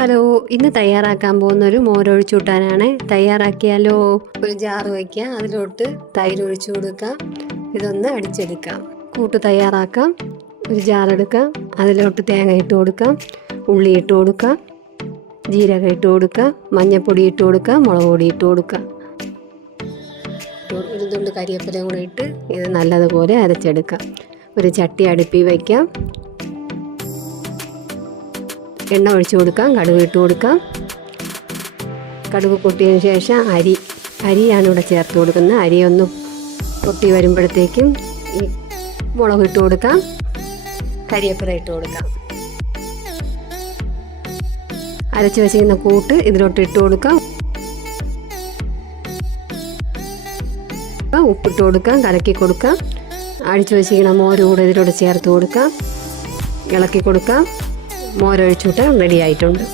Hello, ഇന്ന് തയ്യാറാക്കാൻ പോകുന്നൊരു മോരൊഴിച്ചൂട്ടാനാണ്. തയ്യാറാക്കിയാലോ? ഒരു ജാറ് വയ്ക്കുക, അതിലോട്ട് തൈര് ഒഴിച്ചു കൊടുക്കാം, ഇതൊന്ന് അടിച്ചെടുക്കാം. കൂട്ട് തയ്യാറാക്കാം. ഒരു ജാറെടുക്കാം, അതിലോട്ട് തേങ്ങ ഇട്ട് കൊടുക്കാം, ഉള്ളി ഇട്ട് കൊടുക്കാം, ജീരകം ഇട്ട് കൊടുക്കാം, മഞ്ഞൾപ്പൊടി ഇട്ട് കൊടുക്കാം, മുളക് പൊടി ഇട്ട് കൊടുക്കാം. ഒരു തുണ്ട് കരിവേപ്പിലയും കൂടെ ഇട്ട് ഇത് നല്ലതുപോലെ അരച്ചെടുക്കാം. ഒരു ചട്ടി അടുപ്പിൽ വയ്ക്കാം, എണ്ണ ഒഴിച്ചു കൊടുക്കാം, കടുക് ഇട്ട് കൊടുക്കാം. കടുക് പൊട്ടിയതിന് ശേഷം അരിയാണ് ഇവിടെ ചേർത്ത് കൊടുക്കുന്നത്. അരി ഒന്ന് പൊട്ടി വരുമ്പോഴത്തേക്കും ഈ മുളക് ഇട്ട് കൊടുക്കാം, കരിവേപ്പില ഇട്ട് കൊടുക്കാം. അരച്ച് വെച്ചിരിക്കുന്ന കൂട്ട് ഇതിലോട്ട് ഇട്ട് കൊടുക്കാം, ഉപ്പിട്ട് കൊടുക്കാം, കലക്കി കൊടുക്കാം. അടിച്ചു വെച്ചിരിക്കുന്ന മോര് കൂടെ ഇതിലോട്ട് ചേർത്ത് കൊടുക്കാം, ഇളക്കി കൊടുക്കാം. മോരൊഴിച്ചൂട്ട് റെഡി ആയിട്ടുണ്ട്.